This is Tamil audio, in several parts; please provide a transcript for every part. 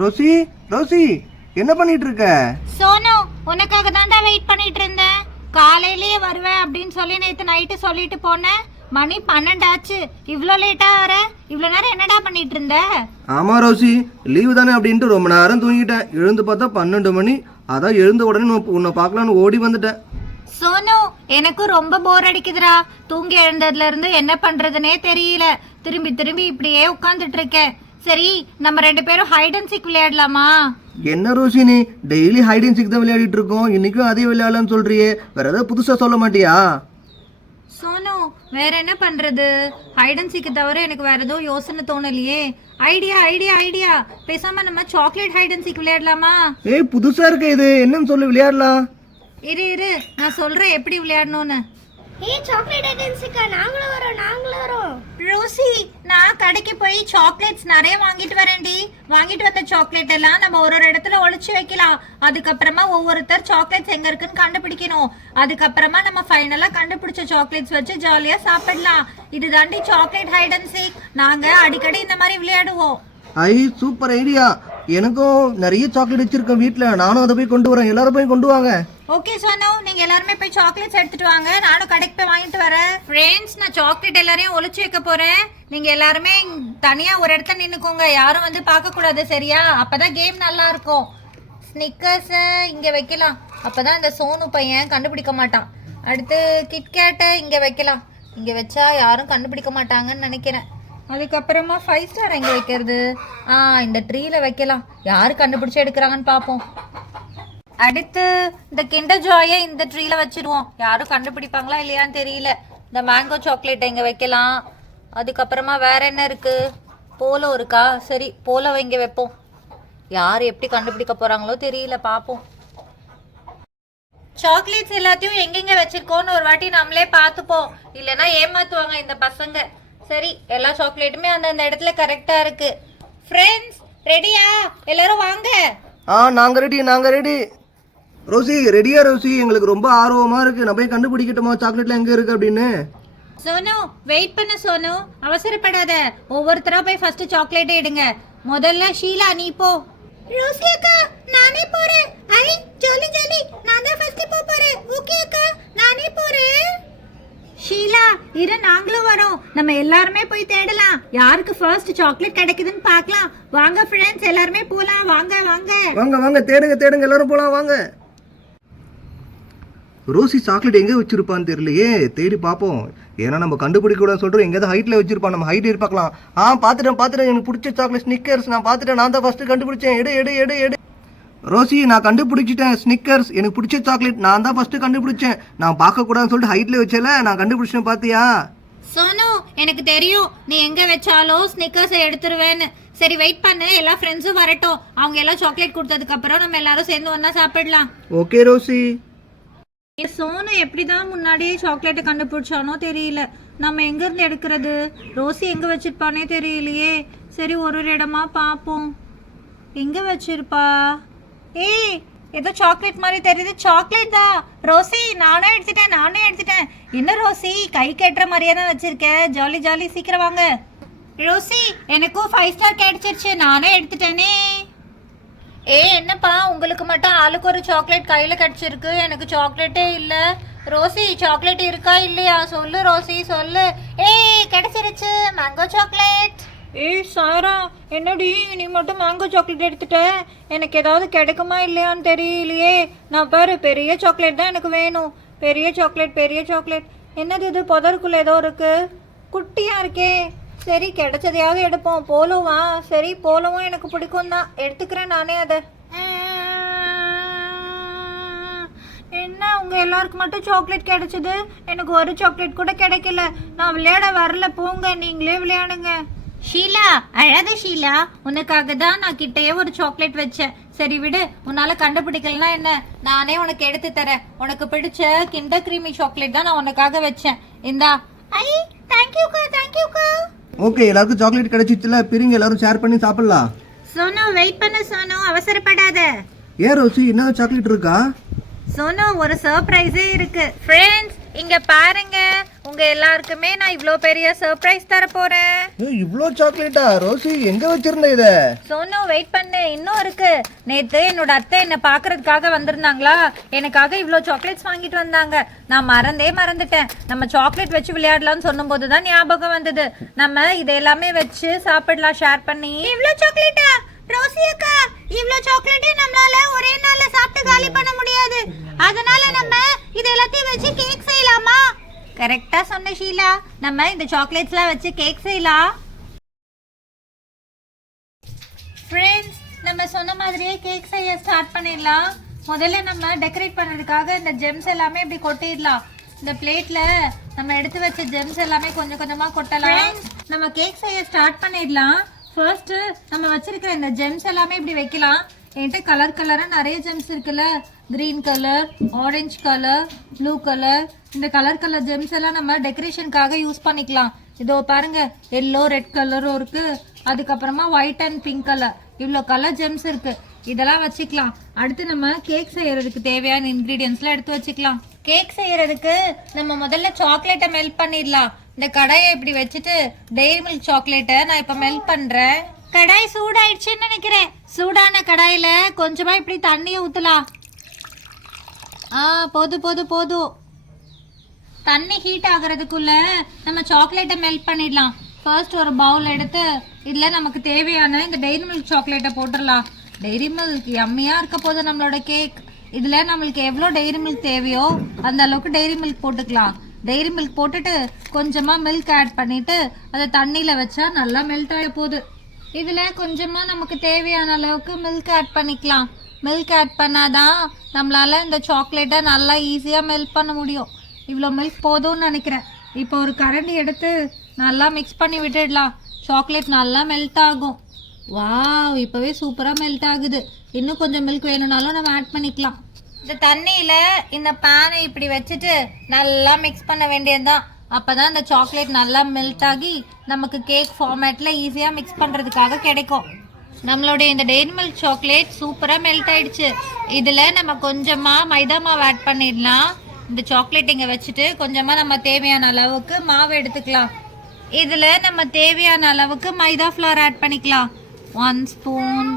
ரோசி ரோசி என்ன பண்ணிட்டு இருக்க? சோனு, உனக்காக தான்டா வெயிட் பண்ணிட்டு இருந்தேன். காலையிலேயே வருவேன் அப்படின்னு சொல்லி நேற்று நைட்டு சொல்லிட்டு போனேன். மணி 12 ஆச்சு. இவ்வளோ லேட்டா வர? இவ்வளோ நேரம் என்னடா பண்ணிட்டு இருந்த? ஆமா ரோசி, லீவு தானே அப்படின்ட்டு ரொம்ப நேரம் தூங்கிட்டேன். எழுந்து பார்த்தா 12 மணி. அதான் எழுந்த உடனே உன்னை பார்க்கலான்னு ஓடி வந்துட்டேன். சோனு, எனக்கும் ரொம்ப போர் அடிக்குதுடா. தூங்கி எழுந்ததுல இருந்து என்ன பண்றதுனே தெரியல. திரும்பி திரும்பி இப்படியே உட்காந்துட்டு இருக்கேன். சரி, நம்ம 2 பேரும் ஹைட் அண்ட் சீக் விளையாடலாமா? என்ன ரோசி, நீ டெய்லி ஹைட் அண்ட் சீக் தான் விளையாடிட்டு இருக்கோம். இன்னைக்கும் அதே விளையாடலாம்னு சொல்றியே, வேற ஏதாவது புதுசா சொல்ல மாட்டியா? சோனு, வேற என்ன பண்றது? ஹைட் அண்ட் சீக்கு தவிர எனக்கு வேற எதுவும் யோசனை தோணலையே. ஐடியா ஐடியா ஐடியா, பேசாம நம்ம சாக்லேட் ஹைட் அண்ட் சீக் விளையாடலாமா? ஏய், புதுசா இருக்க இது, என்னன்னு சொல்லி விளையாடலாம். இரு நான் சொல்றேன் எப்படி விளையாடணும்னு. ஏய் சாக்லேட் ஐட்டம்ஸ்க்கா நாங்களும் வரோம். ரோசி, நான் கடைக்கு போய் சாக்லேட்ஸ் நிறைய வாங்கிட்டு வரேன்டி. வாங்கிட்டு வந்த சாக்லேட் எல்லாம் நம்ம ஒரு இடத்துல ஒளிச்சு வைக்கலாம். அதுக்கப்புறமா ஒவ்வொருத்தர் சாக்லேட்ஸ் எங்க இருக்குன்னு கண்டுபிடிக்கணும். அதுக்கப்புறமா நம்ம ஃபைனலா கண்டுபிடிச்ச சாக்லேட்ஸ் வச்சு ஜாலியா சாப்பிடலாம். இதுதாண்டி சாக்லேட் ஹைட் அண்ட் சீக். நாங்க அடிக்கடி இந்த மாதிரி விளையாடுவோம். ஐ, சூப்பர் ஐடியா. எனக்கும் நிறைய சாக்லேட் வச்சிருக்கேன் வீட்டுல, நானும் அதை போய் கொண்டு வரேன். எல்லாரும் போய் கொண்டு வாங்க. ஓகே சோனு, நீங்க எல்லாருமே போய் சாக்லேட்ஸ் எடுத்துட்டு வாங்க. நானும் கடைக்கு போய் வாங்கிட்டு வரேன். ஃப்ரெண்ட்ஸ், நான் சாக்லேட் எல்லாரையும் ஒளிச்சு வைக்க போறேன். நீங்க எல்லாருமே தனியா ஒரு இடத்துல நின்னுக்கோங்க. யாரும் வந்து பார்க்க கூடாது, சரியா? அப்பதான் கேம் நல்லா இருக்கும். ஸ்னிக்கர்ஸ் இங்க வைக்கலாம், அப்பதான் இந்த சோனு பையன் கண்டுபிடிக்க மாட்டான். அடுத்து கிட்கேட்டை இங்க வைக்கலாம். இங்க வச்சா யாரும் கண்டுபிடிக்க மாட்டாங்கன்னு நினைக்கிறேன். அதுக்கப்புறமா 5 ஸ்டார் எங்க வைக்கிறது? இந்த ட்ரீல வைக்கலாம். யாரு கண்டுபிடிச்சு எடுக்கிறாங்கன்னு பார்ப்போம். அடுத்து இந்த கிண்டர் ஜாயை இந்த ட்ரீல வச்சிருவோம். யாரும் கண்டுபிடிப்பாங்களா இல்லையான்னு தெரியல. இந்த மேங்கோ சாக்லேட் இங்க வைக்கலாம். அதுக்கப்புறமா வேற என்ன இருக்கு? போலோ இருக்கா? சரி, போலோவை இங்க வைப்போம். யார் எப்படி கண்டுபிடிக்க போறாங்களோ தெரியல, பார்ப்போம். சாக்லேட்ஸ் எல்லாத்தையும் எங்கெங்க வச்சிருக்கோன்னு ஒரு வாட்டி நம்மளே பார்த்துப்போம். இல்லைன்னா ஏமாத்துவாங்க இந்த பசங்க. சரி, எல்லா சாக்லேட்டுமே அந்தந்த இடத்துல கரெக்டா இருக்கு. ஃப்ரெண்ட்ஸ், ரெடியா? எல்லாரும் வாங்க. நாங்க ரெடி. ரோசி ரெடியா? ரோசி, எங்களுக்கு ரொம்ப ஆர்வமா இருக்கு. நான் போய் கண்டுபிடிக்கட்டுமா சாக்லேட்ல எங்க இருக்கு அப்படின்னு? சோனு, வெயிட் பண்ண சோனு, அவசரப்படாத. ஒவ்வொருத்தரா போய் ஃபர்ஸ்ட் சாக்லேட் எடுங்க. முதல்ல ஷீலா, நீ போ. ரோசி அக்கா, நானே போறேன். ஐ ஜாலி நான் தான் ஃபர்ஸ்ட் போறேன். ஓகே அக்கா, நானே போறேன். ஷீலா, இரு, நாங்களும் வரோம். நம்ம எல்லாருமே போய் தேடலாம். யாருக்கு ஃபர்ஸ்ட் சாக்லேட் கிடைக்குதுன்னு பார்க்கலாம். வாங்க ஃப்ரெண்ட்ஸ், எல்லாருமே போலாம். வாங்க வாங்க வாங்க வாங்க, தேடுங்க எல்லாரும் போலாம், வாங்க. ரோசி சாக்லேட் எங்க வச்சிருப்பான்னு தெரியலையே, தேடி பார்ப்போம். ஏன்னா நம்ம கண்டுபிடிக்க கூடாதுன்னு சொல்றோம். எங்கேயாவது ஹைட்ல வச்சிருப்பான், நம்ம ஹைட் பார்க்கலாம். பாத்துட்டேன். எனக்கு பிடிச்ச சாக்லேட் ஸ்னிக்கர்ஸ் நான் பாத்துட்டேன். நான் தான் ஃபர்ஸ்ட் கண்டுபிடிச்சேன். எடு. ரோசி, நான் கண்டுபிடிச்சிட்டேன். ஸ்னிக்கர்ஸ் எனக்கு பிடிச்ச சாக்லேட். நான் தான் ஃபர்ஸ்ட் கண்டுபிடிச்சேன். நான் பார்க்க கூடாதுன்னு சொல்லிட்டு ஹைட்ல வச்சல, நான் கண்டுபிடிச்சேன். பாத்தியா? சோனு, எனக்கு தெரியும் நீ எங்க வச்சாலும் ஸ்னிக்கர்ஸை எடுத்துருவேன்னு. சரி, வெயிட் பண்ணு. எல்லா ஃப்ரெண்ட்ஸும் வரட்டும். அவங்க எல்லாம் சாக்லேட் கொடுத்ததுக்கு அப்புறம் நம்ம எல்லாரும் சேர்ந்து ஒண்ணா சாப்பிடலாம். Okay Rousey. சோனு எப்படிதான் முன்னாடியே சாக்லேட்டை கண்டுபிடிச்சானோ தெரியல. நம்ம எங்க இருந்து எடுக்கிறது? ரோசி எங்க வச்சிருப்பானே தெரியலையே. சரி, ஒரு இடமா பார்ப்போம். எங்க வச்சிருப்பா? ஏய், ஏதோ சாக்லேட் மாதிரி தெரியுது. சாக்லேட் தான். ரோசி, நானே எடுத்துட்டேன். என்ன ரோசி, கை கட்டுற மாதிரியே தான் வச்சிருக்க. ஜாலி, சீக்கிரம் வாங்க. ரோசி, எனக்கும் 5 ஸ்டார் கிடைச்சிருச்சு. நானே எடுத்துட்டேனே. என்னப்பா, உங்களுக்கு மட்டும் ஆளுக்கு ஒரு சாக்லேட் கையில கிடைச்சிருக்கு. எனக்கு சாக்லேட்டே இல்ல. ரோசி, சாக்லேட் இருக்கா இல்லையா? சொல்லு ரோசி, சொல்லு. கிடைச்சிருச்சு, மேங்கோ சாக்லேட். சாரா, என்னடி நீ மட்டும் மேங்கோ சாக்லேட் எடுத்துட்ட? எனக்கு ஏதாவது கிடைக்குமா இல்லையான்னு தெரியலையே. நான் பாரு, பெரிய சாக்லேட் தான் எனக்கு வேணும். பெரிய சாக்லேட். என்னது இது? புதருக்குள்ள ஏதோ இருக்கு. குட்டியா இருக்கே. சரி, கிடைச்சதையாவது எடுப்போம். போலோவா? சரி, போலவும் எனக்கு பிடிக்கும் தான். எடுத்துக்கிறேன் நானே அதை. என்ன, உங்க எல்லாருக்கும் மட்டும் சாக்லேட் கிடைச்சது? எனக்கு ஒரு சாக்லேட் கூட கிடைக்கல. நான் விளையாட வரல, போங்க, நீங்களே விளையாடுங்க. ஷீலா, அழாத ஷீலா. உனக்காக தான் நான் கிட்டேயே ஒரு சாக்லேட் வச்சேன். சரி விடு, உன்னால கண்டுபிடிக்கலனா என்ன, நானே உனக்கு எடுத்து தரேன். உனக்கு பிடிச்ச கிண்டர் கிரீமி சாக்லேட் தான் நான் உனக்காக வச்சேன். இந்தா. ஐ, தேங்க்யூக்கா. ஓகே, எல்லாருக்கும் சாக்லேட் கிடைச்சிச்சுல, பிரிங்க, எல்லாரும் ஷேர் பண்ணி சாப்பிடலாம். சோனு, வெயிட் பண்ணு சோனு, அவசரப்படாத. ஏன் ரோசி, என்ன சாக்லேட் இருக்கா? சோனு, ஒரு சர்ப்ரைஸே இருக்கு. ஃப்ரெண்ட்ஸ், இங்க பாருங்க. உங்க எல்லாருக்குமே நான் இவ்ளோ பெரிய சர்ப்ரைஸ் தர போறேன். இவ்ளோ சாக்லேட்டா ரோசி? எங்க வச்சிருந்த இத? சோனு வெயிட் பண்ணு, இன்னும் இருக்கு. நேத்து என்னோட அத்தை என்ன பாக்குறதுக்காக வந்திருந்தாங்களா, எனக்காக இவ்ளோ சாக்லேட்ஸ் வாங்கிட்டு வந்தாங்க. நான் மறந்துட்டேன். நம்ம சாக்லேட் வச்சு விளையாடலாம்னு சொன்னும்போது தான் ஞாபகம் வந்தது. நம்ம இது எல்லாமே வச்சு சாப்பிடலாம் ஷேர் பண்ணி. இவ்ளோ சாக்லேட்டா? ரோசி அக்கா, இவ்ளோ சாக்லேட்டே நம்மளால ஒரே நாள்ல சாப்பிட்டு காலி பண்ண முடியாது. அதனால நம்ம இது எல்லாத்தையும் வச்சு கேக் செய்யலாமா? கரெக்டா சொன்ன ஷீலா, நம்ம இந்த சாக்லேட்ஸ்லாம் வச்சு கேக் செய்யலாம். ஃப்ரெண்ட்ஸ், நம்ம சொன்ன மாதிரியே கேக் செய்ய ஸ்டார்ட் பண்ணிடலாம். முதல்ல நம்ம டெக்கரேட் பண்ணுறதுக்காக இந்த ஜெம்ஸ் எல்லாமே இப்படி கொட்டிடலாம். இந்த பிளேட்ல நம்ம எடுத்து வச்ச ஜெம்ஸ் எல்லாமே கொஞ்சம் கொஞ்சமா கொட்டலாம். நம்ம கேக் செய்ய ஸ்டார்ட் பண்ணிடலாம். ஃபர்ஸ்ட் நம்ம வச்சிருக்கிற இந்த ஜெம்ஸ் எல்லாமே இப்படி வைக்கலாம். என்கிட்ட கலரா நிறைய ஜெம்ஸ் இருக்குல்ல, green colour, orange colour, blue colour. இந்த கலர் ஜெம்ஸ் எல்லாம் நம்ம டெக்கரேஷனுக்காக யூஸ் பண்ணிக்கலாம். இதோ பாருங்க, எல்லோ, ரெட் கலரும் இருக்கு, அதுக்கப்புறமா ஒயிட் அண்ட் பிங்க் கலர், இவ்வளோ கலர் ஜெம்ஸ் இருக்கு. இதெல்லாம் வச்சுக்கலாம். அடுத்து நம்ம கேக் செய்யறதுக்கு தேவையான இன்கிரீடியன்ஸ்லாம் எடுத்து வச்சுக்கலாம். கேக் செய்யறதுக்கு நம்ம முதல்ல சாக்லேட்டை மெல்ட் பண்ணிடலாம். இந்த கடாயை இப்படி வச்சுட்டு டெய்ரி மில்க் சாக்லேட்டை நான் இப்போ மெல்ட் பண்றேன். கடாய் சூடாயிடுச்சுன்னு நினைக்கிறேன். சூடான கடாயில கொஞ்சமா இப்படி தண்ணியை ஊத்தலாம். போதும். தண்ணி ஹீட் ஆகுறதுக்குள்ள நம்ம சாக்லேட்டை மெல்ட் பண்ணிடலாம். ஃபர்ஸ்ட் ஒரு பவுல் எடுத்து இதுல நமக்கு தேவையான இந்த டெய்ரி மில்க் சாக்லேட்டை போட்டுடலாம். டெய்ரி மில்க் யம்மியா இருக்க போது நம்மளோட கேக். இதுல நம்மளுக்கு எவ்வளோ டெய்ரி மில்க் தேவையோ அந்த அளவுக்கு டெய்ரி மில்க் போட்டுக்கலாம். டெய்ரி மில்க் போட்டுட்டு கொஞ்சமா மில்க் ஆட் பண்ணிட்டு அதை தண்ணியில வச்சா நல்லா மெல்ட் ஆக போகுது. இதுல கொஞ்சமா நமக்கு தேவையான அளவுக்கு மில்க் ஆட் பண்ணிக்கலாம். மில்க் ஆட் பண்ணாதான் நம்மளால இந்த சாக்லேட்டை நல்லா ஈஸியா மெல்ட் பண்ண முடியும். இவ்வளோ மில்க் போதும்னு நினைக்கிறேன். இப்போ ஒரு கரண்டி எடுத்து நல்லா மிக்ஸ் பண்ணி விட்டுடலாம். சாக்லேட் நல்லா மெல்ட் ஆகும். வாவ், இப்போவே சூப்பராக மெல்ட் ஆகுது. இன்னும் கொஞ்சம் மில்க் வேணும்னாலும் நம்ம ஆட் பண்ணிக்கலாம். இந்த தண்ணியில் இந்த பேனை இப்படி வச்சுட்டு நல்லா மிக்ஸ் பண்ண வேண்டியதுதான். அப்போ தான் இந்த சாக்லேட் நல்லா மெல்ட் ஆகி நமக்கு கேக் ஃபார்மேட்டில் ஈஸியாக மிக்ஸ் பண்ணுறதுக்காக கிடைக்கும். நம்மளுடைய இந்த டெய்ரி மில்க் சாக்லேட் சூப்பராக மெல்ட் ஆயிடுச்சு. இதில் நம்ம கொஞ்சமாக மைதா மாவு ஆட் பண்ணிடலாம். இந்த சாக்லேட் இங்கே வச்சுட்டு கொஞ்சமாக நம்ம தேவையான அளவுக்கு மாவு எடுத்துக்கலாம். இதில் நம்ம தேவையான அளவுக்கு மைதா ஃப்ளோர் ஆட் பண்ணிக்கலாம். 1 ஸ்பூன்,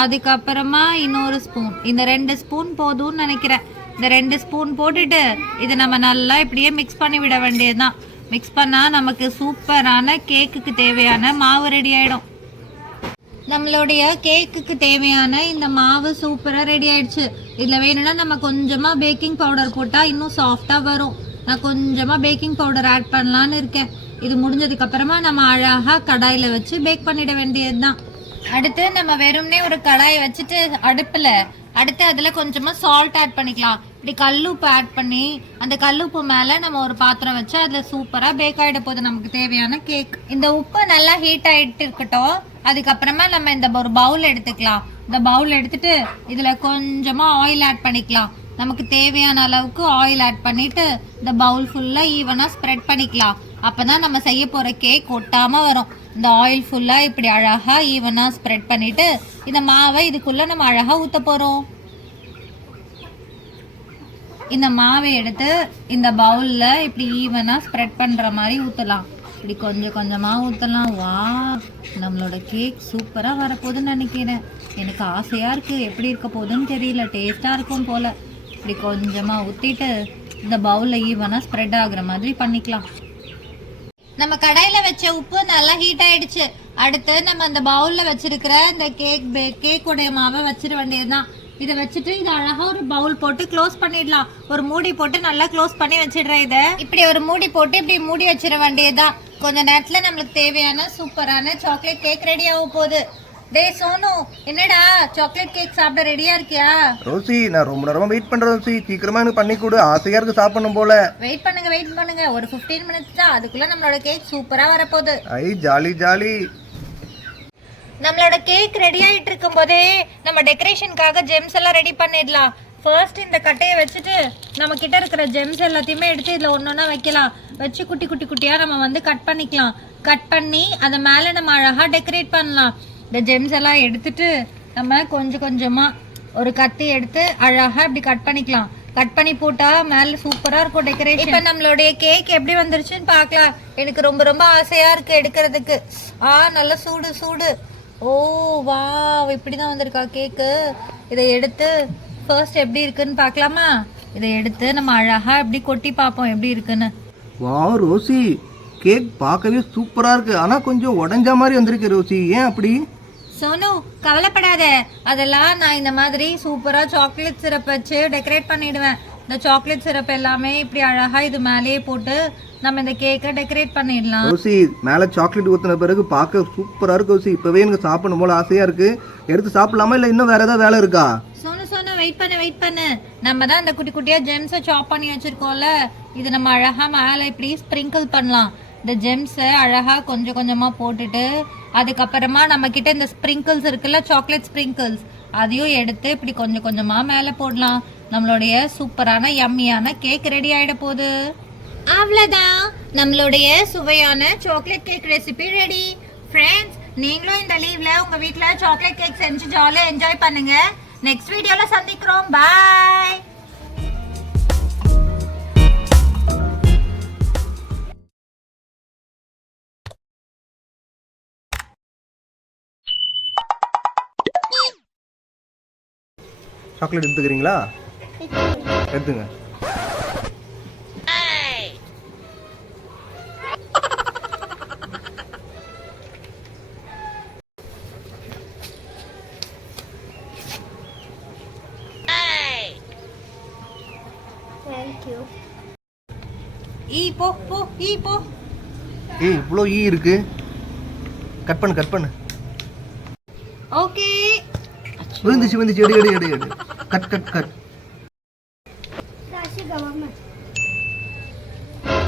அதுக்கப்புறமா இன்னொரு ஸ்பூன். இந்த 2 ஸ்பூன் போதும்னு நினைக்கிறேன். இந்த 2 ஸ்பூன் போட்டுட்டு இதை நம்ம நல்லா இப்படியே மிக்ஸ் பண்ணி விட வேண்டியதுதான். மிக்ஸ் பண்ணால் நமக்கு சூப்பரான கேக்குக்கு தேவையான மாவு ரெடி ஆகிடும். நம்மளுடைய கேக்குக்கு தேவையான இந்த மாவு சூப்பராக ரெடி ஆயிடுச்சு. இதில் வேணும்னா நம்ம கொஞ்சமாக பேக்கிங் பவுடர் போட்டால் இன்னும் சாஃப்டாக வரும். நான் கொஞ்சமாக பேக்கிங் பவுடர் ஆட் பண்ணலான்னு இருக்கேன். இது முடிஞ்சதுக்கப்புறமா நம்ம அழகாக கடாயில் வச்சு பேக் பண்ணிட வேண்டியது தான். அடுத்து நம்ம வெறும்னே ஒரு கடாயை வச்சுட்டு அடுத்து அதில் கொஞ்சமாக சால்ட் ஆட் பண்ணிக்கலாம். இப்படி கல்லுப்பு ஆட் பண்ணி அந்த கல்லுப்பு மேலே நம்ம ஒரு பாத்திரம் வச்சு அதில் சூப்பராக பேக் ஆகிட போகுது நமக்கு தேவையான கேக். இந்த உப்பு நல்லா ஹீட் ஆகிட்டு இருக்கட்டும். அதுக்கப்புறமா நம்ம இந்த ஒரு பவுல் எடுத்துக்கலாம். இந்த பவுல் எடுத்துட்டு இதில் கொஞ்சமாக ஆயில் ஆட் பண்ணிக்கலாம். நமக்கு தேவையான அளவுக்கு ஆயில் ஆட் பண்ணிட்டு இந்த பவுல் ஃபுல்லாக ஈவனாக ஸ்ப்ரெட் பண்ணிக்கலாம். அப்போ தான் நம்ம செய்ய போகிற கேக் ஒட்டாமல் வரும். இந்த ஆயில் ஃபுல்லாக இப்படி அழகாக ஈவனாக ஸ்ப்ரெட் பண்ணிவிட்டு இந்த மாவை இதுக்குள்ளே நம்ம அழகாக ஊற்ற போகிறோம். இந்த மாவை எடுத்து இந்த பவுலில் இப்படி ஈவனாக ஸ்ப்ரெட் பண்ணுற மாதிரி ஊற்றலாம். இப்படி கொஞ்சம் கொஞ்சமாக ஊற்றலாம். வா, நம்மளோட கேக் சூப்பராக வரப்போகுதுன்னு நினைக்கிறேன். எனக்கு ஆசையாக இருக்குது, எப்படி இருக்க போகுதுன்னு தெரியல. டேஸ்ட்டாக இருக்கும் போல். இப்படி கொஞ்சமாக ஊற்றிட்டு இந்த பவுலில் ஈவனாக ஸ்ப்ரெட் ஆகுற மாதிரி பண்ணிக்கலாம். நம்ம கடாயில் வச்ச உப்பு நல்லா ஹீட் ஆயிடுச்சு. அடுத்து நம்ம அந்த பவுலில் வச்சிருக்கிற இந்த கேக்குடைய மாவை வச்சிட வேண்டியதுதான். இதை வச்சுட்டு இதை அழகாக ஒரு பவுல் போட்டு க்ளோஸ் பண்ணிடலாம். ஒரு மூடி போட்டு நல்லா க்ளோஸ் பண்ணி வச்சிடுறேன். இதை இப்படி ஒரு மூடி போட்டு இப்படி மூடி வச்சிட வேண்டியதுதான். கொஞ்ச நேரத்தில் நம்மளுக்கு தேவையான சூப்பரான சாக்லேட் கேக் ரெடி ஆக போகுது. டேய் சோனு, என்னடா சாக்லேட் கேக் சாப்பிட ரெடியா இருக்கியா? ரோசி, நான் ரொம்ப நேரமா வெயிட் பண்றேன் ரோசி. சீக்கிரமா எனக்கு பண்ணி கொடு, ஆசையா இருக்கு சாப்பிடணும் போல. வெயிட் பண்ணுங்க. ஒரு 15 மினிட்ஸ் தான், அதுக்குள்ள நம்மளோட கேக் சூப்பரா வரப்போகுது. ஐ ஜாலி. நம்மளோட கேக் ரெடி ஆயிட்டு இருக்கும் போதே நம்ம டெக்கரேஷனுக்காக ஜெம்ஸ் எல்லாம் ரெடி பண்ணிடலாம். ஃபர்ஸ்ட் இந்த கட்டையை வச்சுட்டு நம்ம கிட்ட இருக்கிற ஜெம்ஸ் எல்லாத்தையுமே எடுத்து இதில் ஒன்றா வைக்கலாம். வச்சு குட்டி குட்டியாக நம்ம கட் பண்ணிக்கலாம். கட் பண்ணி அதை மேலே நம்ம அழகாக டெக்கரேட் பண்ணலாம். இந்த ஜெம்ஸ் எல்லாம் எடுத்துட்டு நம்ம கொஞ்சமாக ஒரு கத்தி எடுத்து அழகாக இப்படி கட் பண்ணிக்கலாம். கட் பண்ணி போட்டா மேல சூப்பரா இருக்கும் டெக்கரேஷன். இப்போ நம்மளுடைய கேக் எப்படி வந்துருச்சுன்னு பார்க்கலாம். எனக்கு ரொம்ப ரொம்ப ஆசையா இருக்கு எடுக்கிறதுக்கு. நல்ல சூடு சூடு. ஓ வா, இப்படிதான் வந்திருக்கா கேக்கு. இதை எடுத்து ஃபர்ஸ்ட் எப்படி இருக்குன்னு பார்க்கலாமா? இதை எடுத்து நம்ம அழகா எப்படி கொட்டி பார்ப்போம் எப்படி இருக்குன்னு. வா ரோசி, கேக் பார்க்கவே சூப்பரா இருக்கு. ஆனா கொஞ்சம் உடைஞ்ச மாதிரி வந்திருக்கு ரோசி, ஏன் அப்படி? சோனு கவலைப்படாத, அதெல்லாம் நான் இந்த மாதிரி சூப்பரா சாக்லேட் சிரப் வச்சு டெக்கரேட் பண்ணிடுவேன். இந்த சாக்லேட் சிரப் எல்லாமே இப்படி அழகா இது மேலேயே போட்டு நம்ம இந்த கேக்கை டெக்கரேட் பண்ணிடலாம். ரோசி, மேல சாக்லேட் ஊத்தின பிறகு பார்க்க சூப்பரா இருக்கு ரோசி. இப்பவே எனக்கு சாப்பிடணும் போல ஆசையா இருக்கு. எடுத்து சாப்பிடலாமா இல்ல இன்னும் வேற ஏதாவது வேலை இருக்கா? சோனு சோனு வெயிட் பண்ணு. நம்ம தான் இந்த குட்டி குட்டியா ஜெம்ஸை சாப் பண்ணி வச்சிருக்கோம்ல, இது நம்ம அழகா மேலே இப்படி ஸ்ப்ரிங்கிள் பண்ணலாம். இந்த ஜெம்ஸை அழகா கொஞ்சம் கொஞ்சமா போட்டுட்டு அதுக்கப்புறமா நம்ம கிட்ட இந்த ஸ்ப்ரிங்கிள்ஸ் இருக்குல்ல, சாக்லேட் ஸ்ப்ரிங்கிள்ஸ், அதையும் எடுத்து இப்படி கொஞ்சம் கொஞ்சமா மேலே போடலாம். நம்மளுடைய சூப்பரான யம்மியான கேக் ரெடி ஆயிட போகுது. அவ்வளோதான், நம்மளுடைய சுவையான chocolate cake recipe ready. Friends, நீங்களும் இந்த லீவ்ல உங்க வீட்டில் சாக்லேட் கேக் செஞ்சு ஜாலியாக என்ஜாய் பண்ணுங்க. நெக்ஸ்ட் வீடியோல சந்திக்கிறோம். பாய். சாக்லேட் எடுத்துக்கிறீங்களா? எடுத்துங்க. போ. இவ்வளோ இருக்கு. கட் பண்ணு. ஓகே. விழுந்துச்சு. எடு. கட்.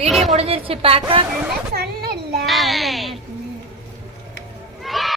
வீடியோ முடிஞ்சிருச்சு. பேக்கா சொன்னல